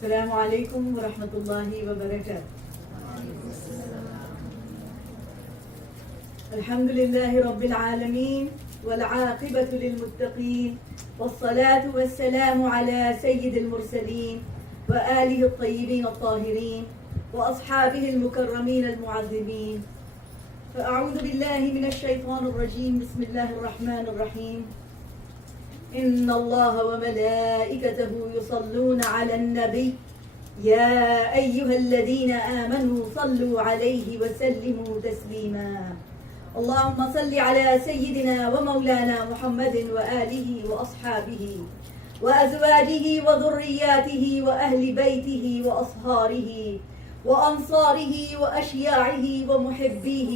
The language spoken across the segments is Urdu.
السلام علیکم ورحمۃ اللہ وبرکاتہ. الحمد للہ رب العالمین والعاقبۃ للمتقین والصلاة والسلام على سید المرسلین وآلہ الطیبین الطاہرین واصحابہ المکرمین المعظمین. فاعوذ باللہ من الشیطان الرجیم. بسم اللہ الرحمن الرحیم. ان اللہ وملائکته یصلون علی النبی یا ایها الذین آمنوا صلوا علیہ وسلموا تسلیما. اللهم صل على سيدنا ومولانا محمد وآله وأصحابه وأزواجه وذرياته وأهل بيته وأصهاره وأنصاره وأشياعه ومحبيه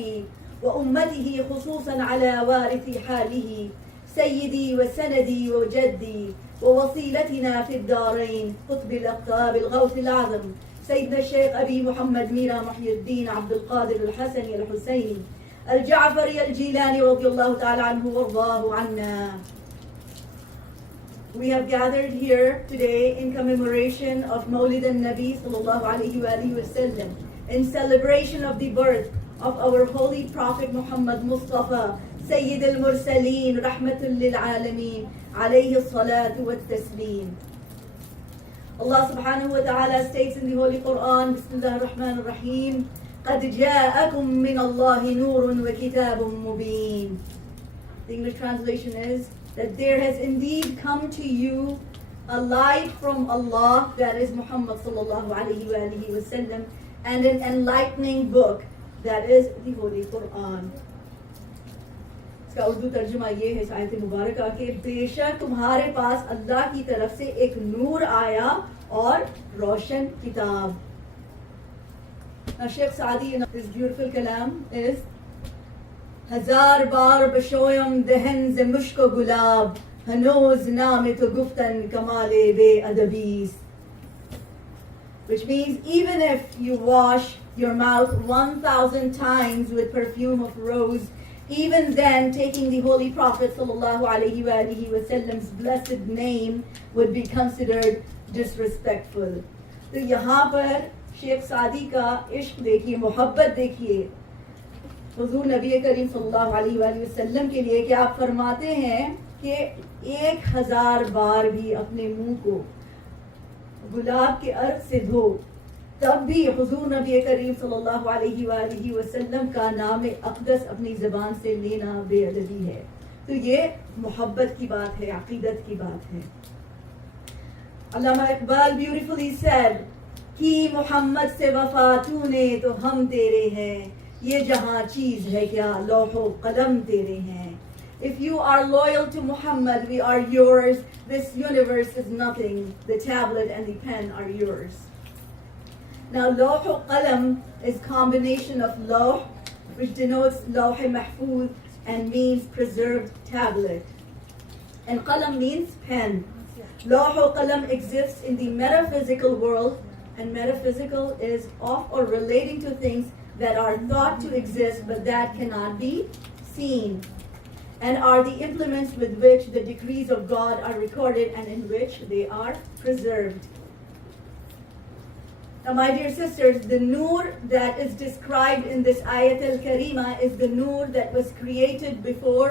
وأمته خصوصا على وارث حاله سيدي وسندي وجدي ووصيلتنا في الدارين قطب الأقطاب الغوث الأعظم سيدنا الشيخ أبي محمد ميرا محي الدين عبد القادر الحسني الحسيني الجعفري الجيلاني رضي الله تعالى عنه وارضاه عنا. We have gathered here today in commemoration of Mawlid al-Nabi sallallahu alayhi wa alihi wa sallam, in celebration of the birth of our holy Prophet Muhammad Mustafa Sayyid al-Mursaleen Rahmatul lil Alameen alayhi salatu wa taslim. Allah subhanahu wa ta'ala states in the Holy Quran, Bismillah ar-Rahman ar-Rahim, قَدْ جَاءَكُم مِّنَ اللَّهِ نُورٌ وَكِتَابٌ مُّبِينٌ. The English translation is that there has indeed come to you a light from Allah, that is Muhammad sallallahu alayhi wa alihi wa sallam, and an enlightening book, that is the Holy Quran. اس کا اردو ترجمہ یہ ہے اس آیت مبارکہ کہ بے شک تمہارے پاس اللہ کی طرف سے ایک نور آیا اور روشن کتاب. Sheikh Saadi in his beautiful kalam is ہزار بار بشویم دہن ز مشک و گلاب ہنوز نام تو گفتن کمال بے ادبیس. Which means even if you wash your mouth 1,000 times with perfume of rose, even then taking the Holy Prophet sallallahu alayhi wa alihi wa sallam's blessed name would be considered disrespectful. تو یہاں پر شیخ سعدی کا عشق دیکھیے, محبت دیکھیے حضور نبی کریم صلی اللہ علیہ وآلہ وسلم کے لیے کہ آپ فرماتے ہیں کہ 1000 بار بھی اپنے منہ کو گلاب کے عرق سے دھو تب بھی حضور نبی کریم صلی اللہ علیہ وآلہ وسلم کا نام اقدس اپنی زبان سے لینا بے ادبی ہے. تو یہ محبت کی بات ہے, عقیدت کی بات ہے. علامہ اقبال بیوٹیفلی سیڈ کی محمد سے وفا تو نے تو ہم تیرے ہیں, یہ جہاں چیز ہے کیا لوح و قلم تیرے ہیں. If you are loyal to Muhammad, we are yours. This universe is nothing. The tablet and the pen are yours. Now, lawh wa qalam is combination of lawh, which denotes lawh mahfuz and means preserved tablet, and qalam means pen. Lawh wa qalam exists in the metaphysical world, and metaphysical is of or relating to things that are thought to exist but that cannot be seen, and are the implements with which the decrees of God are recorded and in which they are preserved. Now, my dear sisters, the noor that is described in this ayat al-karima is the noor that was created before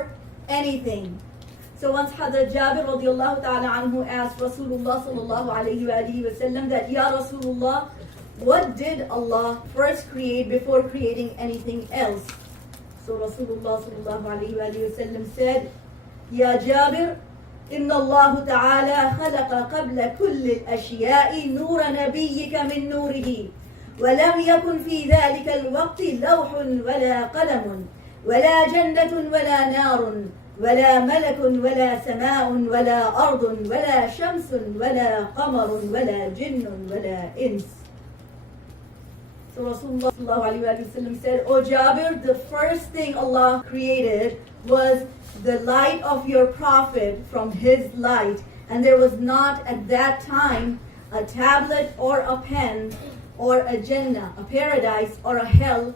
anything. So once Hazrat Jabir radiallahu ta'ala anhu asked Rasulullah sallallahu alayhi wa alihi wa sallam that, Ya Rasulullah, what did Allah first create before creating anything else? So Rasulullah sallallahu alayhi wa alihi wa sallam said, Ya Jabir, إن الله تعالى خلق قبل كل الأشياء نور نبيك من نوره ولم يكن في ذلك الوقت لوح ولا قلم ولا جنة ولا نار ولا ملك ولا سماء ولا أرض ولا شمس ولا قمر ولا جن ولا إنس. So Rasulullah sallallahu alayhi wa sallam said, O Jabir, the first thing Allah created was the light of your prophet from his light, and there was not at that time a tablet or a pen or a Jannah, a paradise or a hell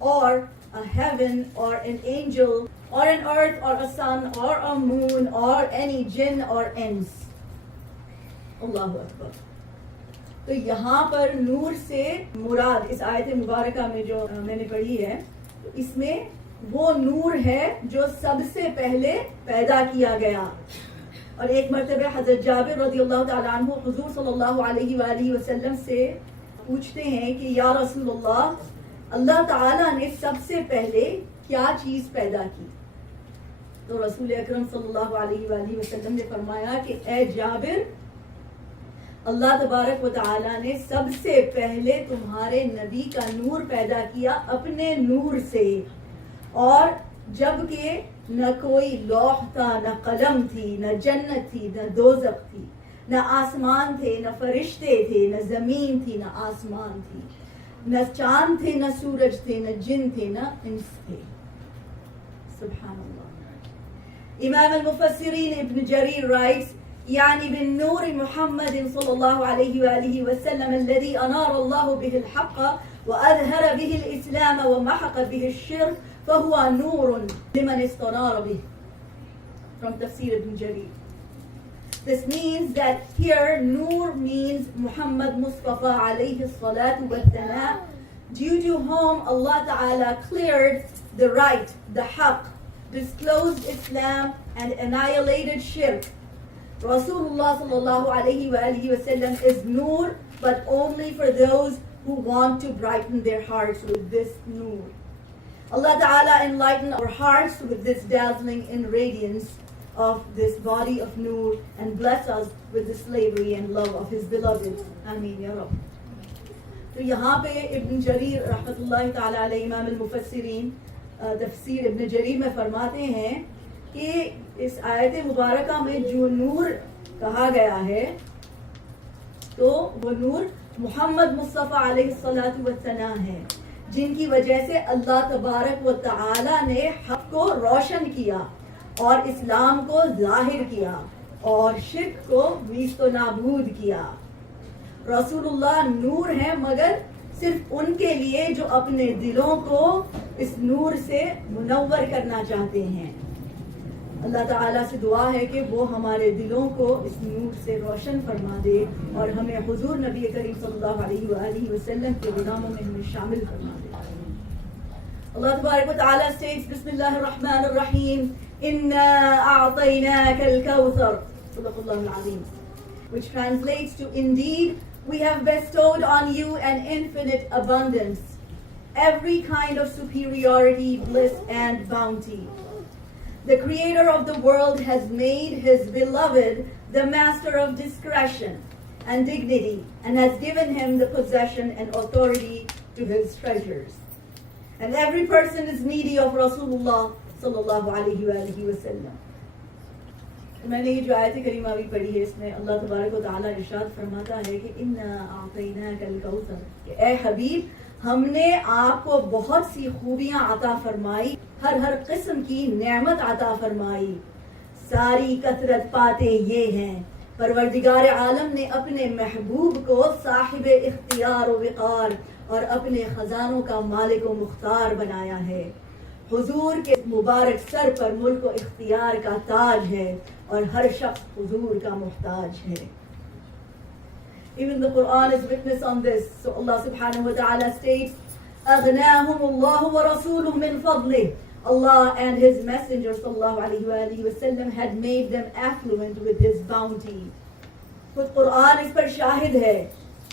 or a heaven or an angel or an earth or a sun or a moon or any jinn or ins. Allahu Akbar. تو یہاں پر نور سے مراد اس آیت مبارکہ میں جو میں نے پڑھی ہے، اس میں وہ نور ہے جو سب سے پہلے پیدا کیا گیا. اور ایک مرتبہ حضرت جابر رضی اللہ تعالیٰ عنہ حضور صلی اللہ علیہ وآلہ وسلم سے پوچھتے ہیں کہ یا رسول اللہ تعالیٰ نے سب سے پہلے کیا چیز پیدا کی؟ تو رسول اکرم صلی اللہ علیہ وآلہ وسلم نے فرمایا کہ اے جابر، اللہ تبارک و تعالیٰ نے سب سے پہلے تمہارے نبی کا نور پیدا کیا اپنے نور سے، اور جب کہ نہ کوئی لوح تھا، نہ قلم تھی، نہ جنت تھی، نہ دوزخ تھی، نہ آسمان تھے، نہ فرشتے تھے، نہ زمین تھی، نہ آسمان تھی، نہ چاند تھے، نہ سورج تھے، نہ جن تھے، نہ انس تھے. سبحان اللہ. امام المفسرین ابن جریر writes يعني بالنور محمد صلى الله عليه وآله وسلم الذي أنار الله به الحق وأظهر به الإسلام ومحق به الشرك فهو نور لمن استنار به. From Tafsir ibn Jarir. This means that here Nur means Muhammad Mustafa alayhi salatu wa salam, due to whom Allah Ta'ala cleared the right, the haqq, disclosed Islam and annihilated shirk. Rasulullah sallallahu alayhi wa alihi wasallam is Nur, but only for those who want to brighten their hearts with this Nur. Allah Ta'ala enlighten our hearts with this dazzling in radiance of this body of Nur and bless us with the slavery and love of His beloved. Ameen Ya Rabb. تو یہاں پہ ابن جریر رحمۃ اللہ تعالیٰ علیہ امام المفسرین تفسیر ابن جریر میں فرماتے ہیں کہ اس آیت مبارکہ میں جو نور کہا گیا ہے تو وہ نور محمد مصطفیٰ علیہ الصلاۃ والسلام ہے، جن کی وجہ سے اللہ تبارک و تعالی نے حق کو روشن کیا اور اسلام کو ظاہر کیا اور شرک کو نیست و نابود کیا. رسول اللہ نور ہیں مگر صرف ان کے لیے جو اپنے دلوں کو اس نور سے منور کرنا چاہتے ہیں. اللہ تعالیٰ سے دعا ہے کہ وہ ہمارے دلوں کو اس نور سے روشن فرما دے اور ہمیں حضور نبی کریم صلی اللہ علیہ وآلہ وسلم کے غلاموں میں ہمیں شامل فرما دے. اللہ تبارک و تعالیٰ states بسم اللہ الرحمن الرحیم اِنَّا أَعْطَيْنَاكَ الْكَوْثَرَ صدق اللہ العظیم, which translates to indeed we have bestowed on you an infinite abundance, every kind of superiority, bliss and bounty. The Creator of the world has made His beloved the master of discretion and dignity and has given him the possession and authority to His treasures. And every person is needy of Rasulullah sallallahu alayhi wa alihi wa sallam. میں نے یہ جو آیت کریمہ بھی پڑھی ہے اس میں اللہ تبارک و تعالیٰ ارشاد فرماتا ہے کہ اِنَّا أَعْطَيْنَاكَ الْكَوْثَرَ, کہ اے حبیب ہم نے آپ کو بہت سی خوبیاں عطا فرمائی, ہر قسم کی نعمت عطا فرمائی. ساری کثرت پاتے یہ ہیں, پروردگار عالم نے اپنے محبوب کو صاحب اختیار و وقار اور اپنے خزانوں کا مالک و مختار بنایا ہے. حضور کے مبارک سر پر ملک و اختیار کا تاج ہے اور ہر شخص حضور کا محتاج ہے. Even the Quran is witness on this. So Allah subhanahu wa ta'ala states, أَغْنَاهُمُ اللَّهُ وَرَسُولُهُ مِنْ فَضْلِهِ. Allah and His Messenger sallallahu alayhi wa sallam had made them affluent with His bounty. خود قرآن اس پر شاہد ہے.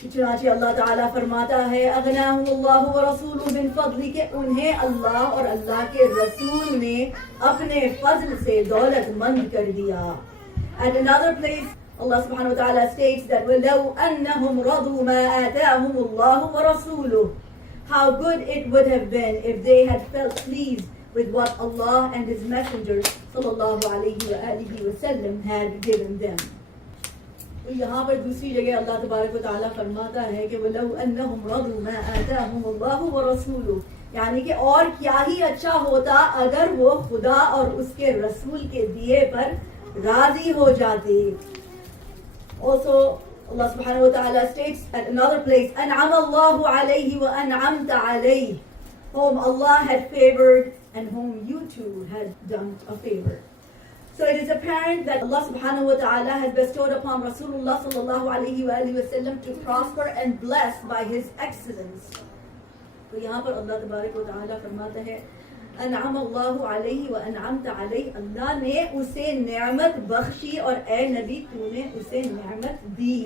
چنانچہ اللہ تعالیٰ فرماتا ہے اغناہم اللہ ورسولہ من فضل, کہ انہیں اللہ اور اللہ کے رسول نے اپنے فضل سے دولت مند کر دیا. At another place Allah subhanahu wa ta'ala states that وَلَوْ أَنَّهُمْ رَضُوا مَا آتَاهُمُ اللَّهُ وَرَسُولُهُ. How good it would have been if they had felt pleased with what Allah and His Messenger sallallahu alayhi wa alihi wa sallam had given them. تو یہاں پر دوسری جگہ اللہ تبارک و تعالیٰ فرماتا ہے کہ وَلَوْ أَنَّهُمْ رَضُوا مَا آتَاهُمُ اللَّهُ وَرَسُولُهُ, یعنی کہ اور کیا ہی اچھا ہوتا اگر وہ خدا اور اس کے رسول کے دیے پر راضی ہو جاتے. Also Allah subhanahu wa ta'ala states at another place, أَنْعَمَ اللَّهُ عَلَيْهِ وَأَنْعَمْتَ عَلَيْهِ, whom Allah had favored and whom you too had done a favor. So it is apparent that Allah subhanahu wa ta'ala has bestowed upon Rasulullah sallallahu alayhi wa alihi wa sallam to prosper and bless by his excellence. تو یہاں پر اللہ تبارک و تعالیٰ فرماتا ہے انعم اللہ علیہ و انعمت علیہ, اللہ نے اسے نعمت بخشی اور اے نبی تو نے اسے نعمت دی.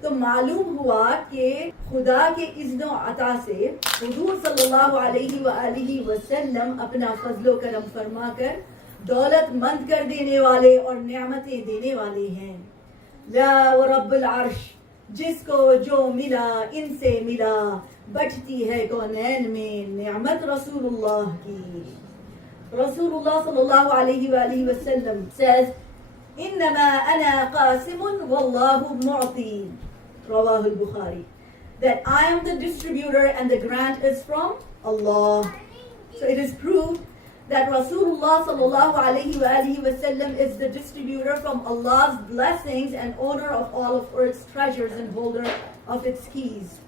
تو معلوم ہوا کہ خدا کے اذن و عطا سے حضور صلی اللہ علیہ وآلہ وسلم اپنا فضل و کرم فرما کر دولت مند کر دینے والے اور نعمتیں دینے والے ہیں. لا ورب العرش, جس کو جو ملا ان سے ملا, بچتی ہے کونین میں نعمت رسول اللہ کی. رسول اللہ صلی اللہ علیہ وآلہ وسلم says انما انا قاسم واللہ معطی, رواہ البخاری, that I am the distributor and the grant is from Allah. So it is proved that Rasulullah sallallahu alayhi wa alihi wa sallam is the distributor from Allah's blessings and owner of all of earth's treasures and holder of its keys.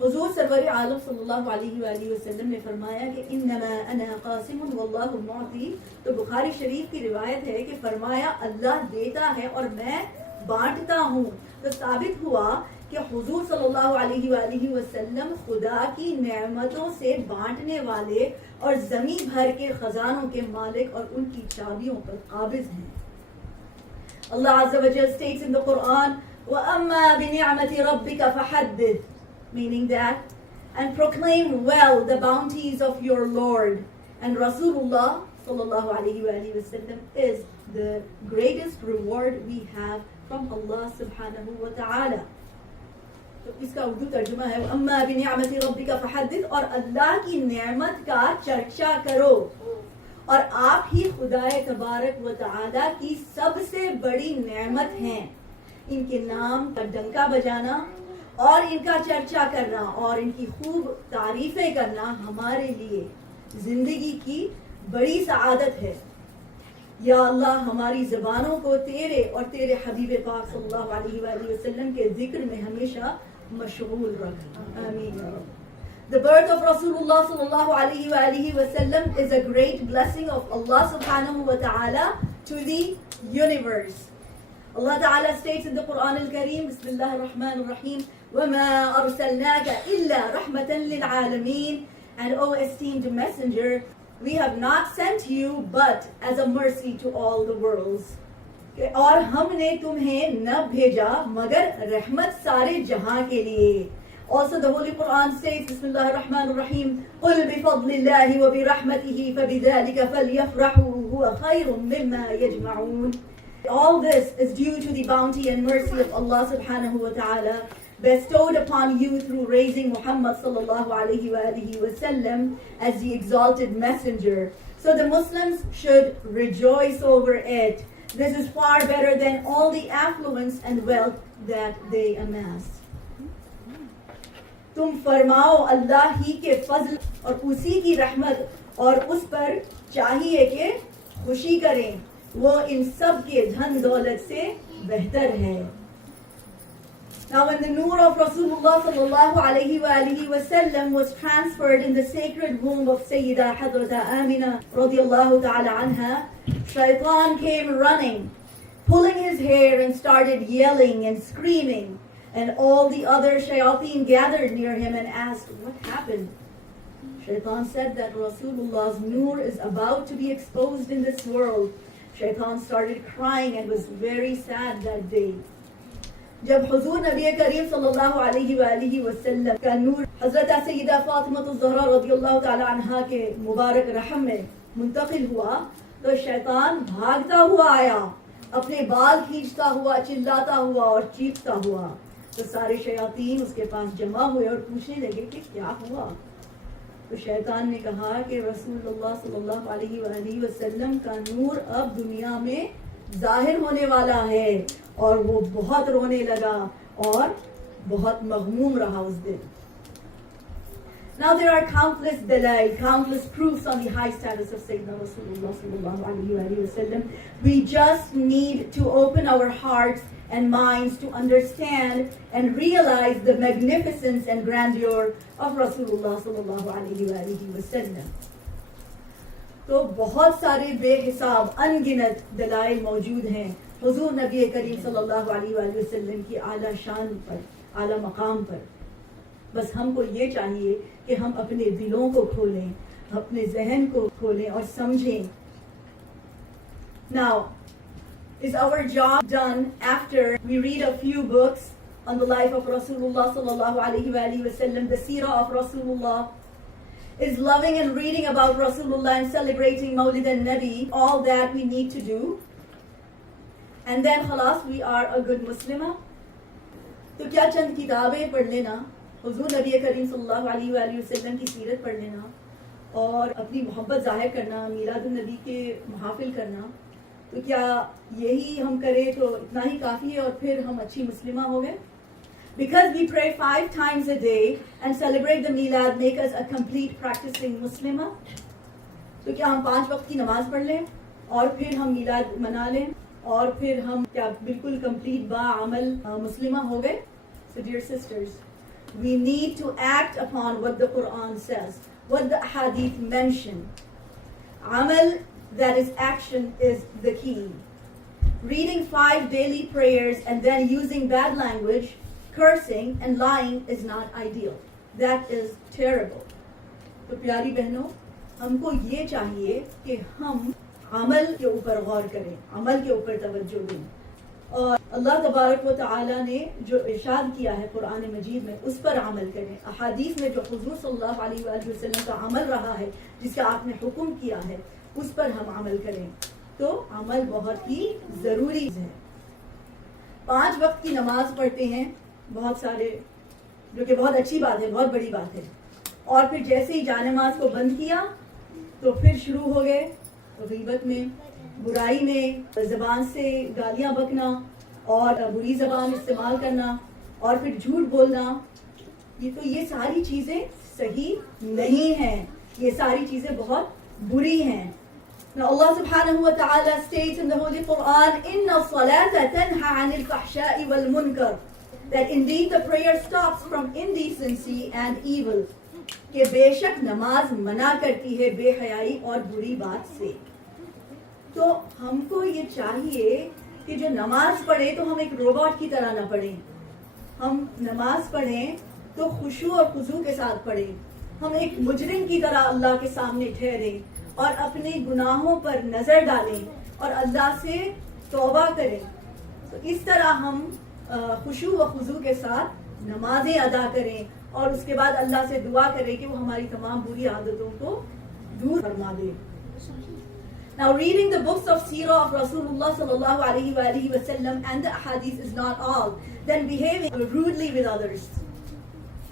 حضور سرور عالم صلی اللہ علیہ وآلہ وسلم نے فرمایا کہ انما انا قاسم واللہ معطی. تو بخاری شریف کی روایت ہے کہ فرمایا اللہ دیتا ہے اور میں بانٹتا ہوں. تو ثابت ہوا کہ حضور صلی اللہ علیہ وآلہ وسلم خدا کی نعمتوں سے بانٹنے والے اور زمین بھر کے خزانوں کے مالک اور ان کی چابیوں پر قابض ہیں. Allah Azza wa Jal states in the Quran, وَأَمَّا بِنِعْمَةِ رَبِّكَ فَحَدِّثْ, meaning that, and proclaim well the bounties of your Lord. And Rasulullah sallallahu alayhi wa sallam is the greatest reward we have from Allah subhanahu wa ta'ala. تو اس کا اردو ترجمہ ہے اما بنعمت ربک فحدث, اور اللہ کی نعمت کا چرچا کرو, اور آپ ہی خدائے تبارک و تعالی کی سب سے بڑی نعمت ہیں. ان کے نام کا ڈنکا بجانا اور ان کا چرچا کرنا اور ان کی خوب تعریفیں کرنا ہمارے لیے زندگی کی بڑی سعادت ہے. یا اللہ ہماری زبانوں کو تیرے اور تیرے حبیب پاک صلی اللہ علیہ وآلہ وسلم کے ذکر میں ہمیشہ مشغول رکھ. آمین یا رب. The birth of Rasulullah sallallahu alayhi wa alihi wa sallam is a great blessing of Allah subhanahu wa ta'ala to the universe. Allah ta'ala states in the Quran al-Kareem, Bismillah ar-Rahman ar-Rahim, وَمَا أَرْسَلْنَاكَ إِلَّا رَحْمَةً لِلْعَالَمِينَ, and O esteemed messenger, we have not sent you but as a mercy to all the worlds. اور ہم نے تمہیں نہ بھیجا مگر رحمت سارے جہاں کے لیے. Also the Holy Quran states, Bismillah ar-Rahman ar-Rahim, قُلْ بِفَضْلِ اللَّهِ وَبِرَحْمَتِهِ فَبِذَلِكَ فَلْيَفْرَحُوا هُوَ خَيْرٌ مِّمَّا يَجْمَعُونَ. All this is due to the bounty and mercy of Allah subhanahu wa ta'ala bestowed upon you through raising Muhammad sallallahu alayhi wa alihi wa sallam as the exalted messenger. So the Muslims should rejoice over it. This is far better than all the affluence and wealth that they amass. تم فرماؤ اللہ ہی کے فضل اور اسی کی رحمت اور اس پر چاہیے کہ خوشی کریں, وہ ان سب کے دھن دولت سے بہتر ہے. Now when the nur of Rasulullah sallallahu alayhi wa alihi wa sallam was transferred in the sacred womb of Sayyida Hadrata Amina radiyallahu ta'ala anha, Shaitan came running, pulling his hair and started yelling and screaming, and all the other shayateen gathered near him and asked, what happened? Shaitan said that Rasulullah's nur is about to be exposed in this world. Shaitan started crying and was very sad that day. جب حضور نبی کریم صلی اللہ علیہ وآلہ وسلم کا نور حضرت سیدہ فاطمہ الزہرا رضی اللہ تعالی عنہا کے مبارک رحم میں منتقل ہوا تو شیطان بھاگتا ہوا آیا, اپنے بال کھینچتا ہوا, چلاتا ہوا اور چیختا ہوا. تو سارے شیاطین اس کے پاس جمع ہوئے اور پوچھنے لگے کہ کیا ہوا. تو شیطان نے کہا کہ رسول اللہ صلی اللہ علیہ وآلہ وسلم کا نور اب دنیا میں ظاہر ہونے والا ہے, اور وہ بہت رونے لگا اور بہت مغموم رہا اس دن. Now there are countless dalail, countless proofs on the high status of Sayyidina Rasulullah sallallahu alayhi wa sallam. We just need to open our hearts and minds to understand and realize the magnificence and grandeur of Rasulullah sallallahu alayhi wa sallam. تو بہت سارے بے حساب ان گنت دلائل موجود ہیں حضور نبی کریم صلی اللہ علیہ وآلہ وسلم کی اعلیٰ شان پر، اعلیٰ مقام پر. بس ہم کو یہ چاہیے کہ ہم اپنے دلوں کو کھولیں، اپنے ذہن کو کھولیں اور سمجھیں. Now, is our job done after we read a few books on the life of Rasulullah sallallahu alaihi wa sallam, the seerah of Rasulullah? Is loving and reading about Rasulullah and celebrating Mawlid al-Nabi all that we need to do? And then khalas, we are a good Muslimah? تو کیا چند کتابیں پڑھ لینا، حضور نبی کریم صلی اللہ علیہ وآلہ وسلم کی سیرت پڑھ لینا اور اپنی محبت ظاہر کرنا، میلاد النبی کے محافل کرنا، تو کیا یہی ہم کریں تو اتنا ہی کافی ہے اور پھر ہم اچھی مسلمہ ہو گئے؟ Because we pray 5 times a day and celebrate the Milad make us a complete practicing Muslimah? تو کیا ہم 5 وقت کی نماز پڑھ لیں اور پھر ہم میلاد منا لیں اور پھر ہم کیا بالکل کمپلیٹ با عمل مسلمہ ہو گئے؟ So dear sisters, we need to act upon what the Quran says, what the hadith mention. Amal, that is action, is the key. Reading 5 daily prayers and then using bad language, cursing and lying is not ideal. That is terrible. تو پیاری بہنوں، ہم کو یہ چاہیے کہ ہم عمل کے اوپر غور کریں، عمل کے اوپر توجہ دیں، اور اللہ تبارک و تعالی نے جو ارشاد کیا ہے قرآن مجید میں اس پر عمل کریں. احادیث میں جو حضور صلی اللہ علیہ وآلہ وسلم کا عمل رہا ہے، جس کا آپ نے حکم کیا ہے، اس پر ہم عمل کریں. تو عمل بہت ہی ضروری ہے. 5 وقت کی نماز پڑھتے ہیں بہت سارے، جو کہ بہت اچھی بات ہے، بہت بڑی بات ہے، اور پھر جیسے ہی جانماز کو بند کیا تو پھر شروع ہو گئے غیبت میں، برائی میں، زبان سے گالیاں بکنا اور بری زبان استعمال کرنا اور پھر جھوٹ بولنا. یہ ساری چیزیں صحیح نہیں ہیں، یہ ساری چیزیں بہت بری ہیں. Now Allah subhanahu wa ta'ala states in the Holy Quran, إِنَّ الصَّلَاةَ تَنْهَى عَنِ الْفَحْشَاءِ وَالْمُنْكَرِ, that indeed the prayer stops from indecency and evil. کہ بے شک نماز منع کرتی ہے بے حیائی اور بری بات سے. تو ہم کو یہ چاہیے کہ جو نماز پڑھے تو ہم ایک روبوٹ کی طرح نہ پڑھیں. ہم نماز پڑھیں تو خشوع اور خضوع کے ساتھ پڑھیں. ہم ایک مجرم کی طرح اللہ کے سامنے ٹھہریں اور اپنے گناہوں پر نظر ڈالیں اور اللہ سے توبہ کریں. تو اس طرح ہم خشوع و خضوع کے ساتھ نمازیں ادا کریں اور اس کے بعد اللہ سے دعا کریں کہ وہ ہماری تمام بری عادتوں کو دور فرما دے. Now reading the books of Seerah of Rasulullah sallallahu alaihi wa alihi wa sallam and the hadith is not all. Then behaving rudely with others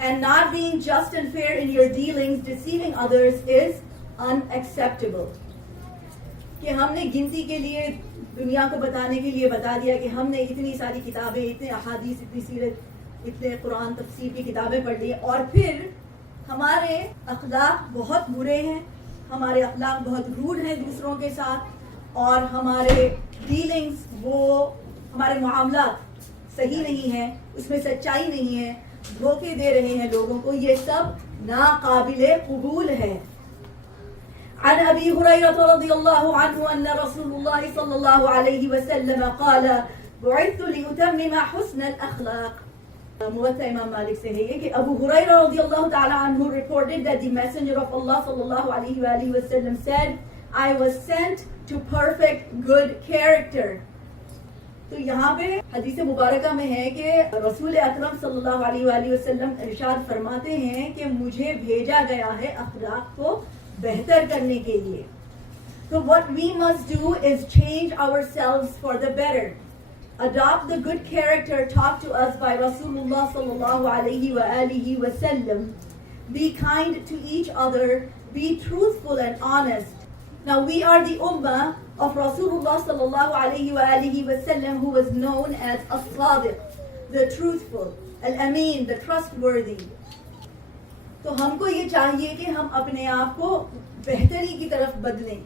and not being just and fair in your dealings, deceiving others is unacceptable. کہ ہم نے گنتی کے لیے دنیا کو بتانے کے لیے بتا دیا کہ ہم نے اتنی ساری کتابیں، اتنے احادیث، اتنی سیرت، اتنے قرآن تفسیر کی کتابیں پڑھ لی اور پھر ہمارے اخلاق بہت برے ہیں، ہمارے اخلاق بہت روڈ ہیں دوسروں کے ساتھ، اور ہمارے ڈیلنگز، وہ ہمارے معاملات صحیح نہیں ہیں، اس میں سچائی نہیں ہے، دھوکے دے رہے ہیں لوگوں کو. یہ سب ناقابل قبول ہے. عن ابی ہریرہ رضی اللہ عنہ ان رسول اللہ صلی اللہ علیہ وسلم قال بعثت لأتمم حسن الاخلاق. موطا امام مالک سے ہے یہ کہ ابو ہریرہ رضی اللہ تعالی عنہ reported that the messenger of Allah صلی اللہ علیہ وآلہ وسلم said, I was sent to perfect good character. تو یہاں پہ حدیث مبارکہ میں ہے کہ رسول اکرم صلی اللہ علیہ وآلہ وسلم ارشاد فرماتے ہیں کہ مجھے بھیجا گیا ہے اخلاق کو بہتر کرنے کے لیے. So what we must do is change ourselves for the better. Adopt the good character taught to us by Rasulullah sallallahu alayhi wa alihi wa sallam. Be kind to each other. Be truthful and honest. Now we are the ummah of Rasulullah sallallahu alayhi wa alihi wa sallam, who was known as as-sadiq, the truthful, al-amin, the trustworthy. تو ہم کو یہ چاہیے کہ ہم اپنے آپ کو بہتری کی طرف بدلیں.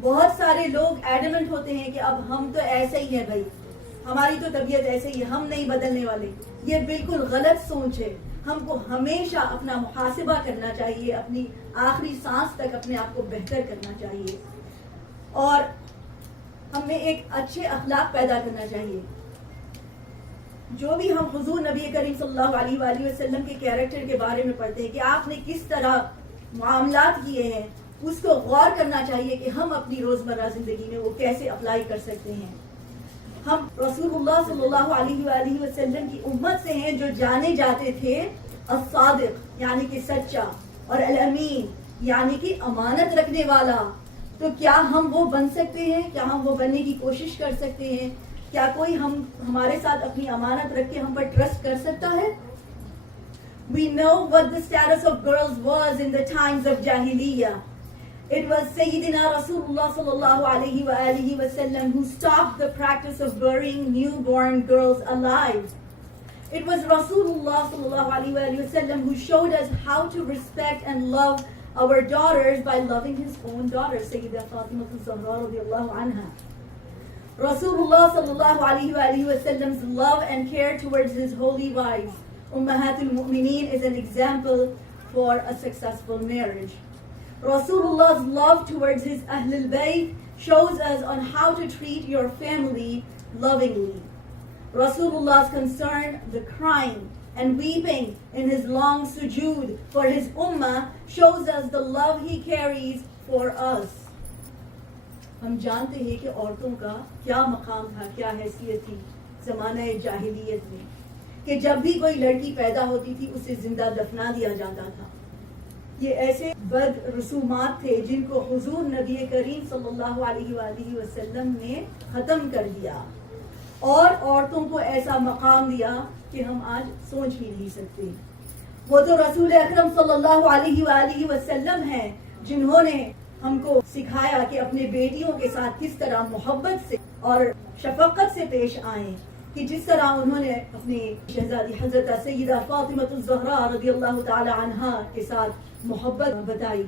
بہت سارے لوگ ایڈمنٹ ہوتے ہیں کہ اب ہم تو ایسے ہی ہیں بھائی، ہماری تو طبیعت ایسے ہی ہے، ہم نہیں بدلنے والے. یہ بالکل غلط سوچ ہے. ہم کو ہمیشہ اپنا محاسبہ کرنا چاہیے، اپنی آخری سانس تک اپنے آپ کو بہتر کرنا چاہیے، اور ہمیں ایک اچھے اخلاق پیدا کرنا چاہیے. جو بھی ہم حضور نبی کریم صلی اللہ علیہ وآلہ وسلم کے کیریکٹر کے بارے میں پڑھتے ہیں کہ آپ نے کس طرح معاملات کیے ہیں، اس کو غور کرنا چاہیے کہ ہم اپنی روزمرہ زندگی میں وہ کیسے اپلائی کر سکتے ہیں. ہم رسول اللہ صلی اللہ علیہ وآلہ وسلم کی امت سے ہیں جو جانے جاتے تھے الصادق یعنی کہ سچا، اور الامین یعنی کہ امانت رکھنے والا. تو کیا ہم وہ بن سکتے ہیں؟ کیا ہم وہ بننے کی کوشش کر سکتے ہیں؟ کیا کوئی ہمارے ساتھ اپنی امانت رکھ کے ہم پر ٹرسٹ کر سکتا ہے؟ We know what the status of girls was in the times of Jahiliyyah. It was Sayyidina Rasulullah sallallahu alayhi wa alihi wa sallam who stopped the practice of burying newborn girls alive. It was Rasulullah sallallahu alayhi wa alihi wa sallam who showed us how to respect and love our daughters by loving his own daughter, Sayyidah Fatima az-Zahra radiyallahu anha. Rasulullah sallallahu alayhi wa alihi wa sallam's love and care towards his holy wives, Ummahatul Mu'mineen, is an example for a successful marriage. Rasulullah's love towards his Ahlul Bayt shows us on how to treat your family lovingly. Rasulullah's concern, the crying and weeping in his long sujood for his ummah, shows us the love he carries for us. ہم جانتے ہیں کہ عورتوں کا کیا مقام تھا، کیا حیثیت تھی زمانہ جاہلیت میں، کہ جب بھی کوئی لڑکی پیدا ہوتی تھی اسے زندہ دفنا دیا جاتا تھا. یہ ایسے بد رسومات تھے جن کو حضور نبی کریم صلی اللہ علیہ وآلہ وسلم نے ختم کر دیا، اور عورتوں کو ایسا مقام دیا کہ ہم آج سوچ بھی نہیں سکتے. وہ تو رسول اکرم صلی اللہ علیہ وآلہ وسلم ہیں جنہوں نے ہم کو سکھایا کہ اپنے بیٹیوں کے ساتھ کس طرح محبت سے اور شفقت سے پیش آئیں، کہ جس طرح انہوں نے اپنی شہزادی حضرت سیدہ فاطمہ الزہرا رضی اللہ تعالی عنہا کے ساتھ محبت بتائی.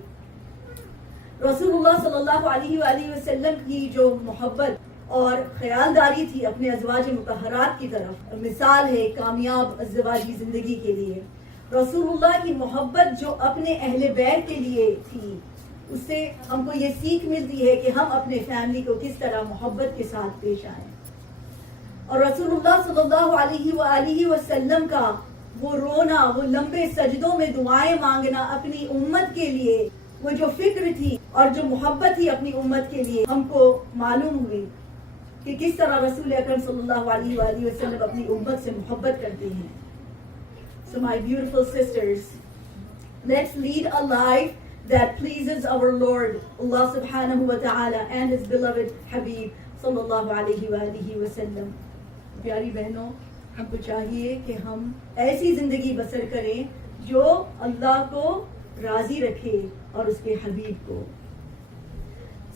رسول اللہ صلی اللہ علیہ وآلہ وسلم کی جو محبت اور خیالداری تھی اپنے ازواج مطہرات کی طرف، مثال ہے کامیاب ازدواجی زندگی کے لیے. رسول اللہ کی محبت جو اپنے اہل بیت کے لیے تھی، اس سے ہم کو یہ سیکھ ملتی ہے کہ ہم اپنے فیملی کو کس طرح محبت کے ساتھ پیش آئیں. اور رسول اللہ صلی اللہ علیہ وآلہ وسلم کا وہ رونا، وہ لمبے سجدوں میں دعائیں مانگنا اپنی امت کے لیے، وہ جو فکر تھی اور جو محبت تھی اپنی امت کے لیے، ہم کو معلوم ہوئی کہ کس طرح رسول اکرم صلی اللہ علیہ وآلہ وسلم اپنی امت سے محبت کرتے ہیں. So my beautiful sisters, let's lead a life that pleases our Lord Allah subhanahu wa ta'ala and his beloved Habib sallallahu alayhi wa alihi wa sallam. پیاری بہنوں، ہم کو چاہیے کہ ہم ایسی زندگی بسر کریں جو اللہ کو راضی رکھے اور اس کے حبیب کو.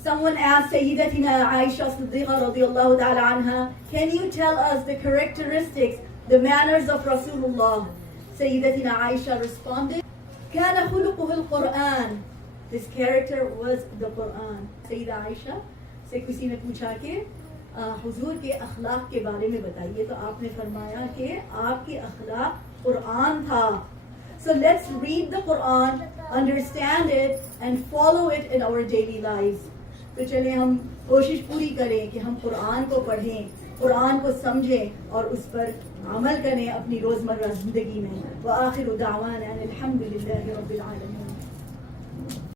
Someone asked Sayyidatina Aisha Siddiqa radiyallahu ta'ala anha, can you tell us the characteristics, the manners of Rasulullah? Sayyidatina Aisha responded, كان خلقه القرآن. His character was the Quran. سیدہ عائشہ سے کسی نے پوچھا کہ حضور کے اخلاق کے بارے میں بتائیے، تو آپ نے فرمایا کہ آپ کے اخلاق قرآن تھا. So let's read the Quran, understand it and follow it in our daily lives. تو چلیں ہم کوشش پوری کریں کہ ہم قرآن کو پڑھیں، قرآن کو سمجھیں اور اس پر عمل کریں اپنی روزمرہ زندگی میں. وآخر دعوانا الحمد للہ رب العالمین.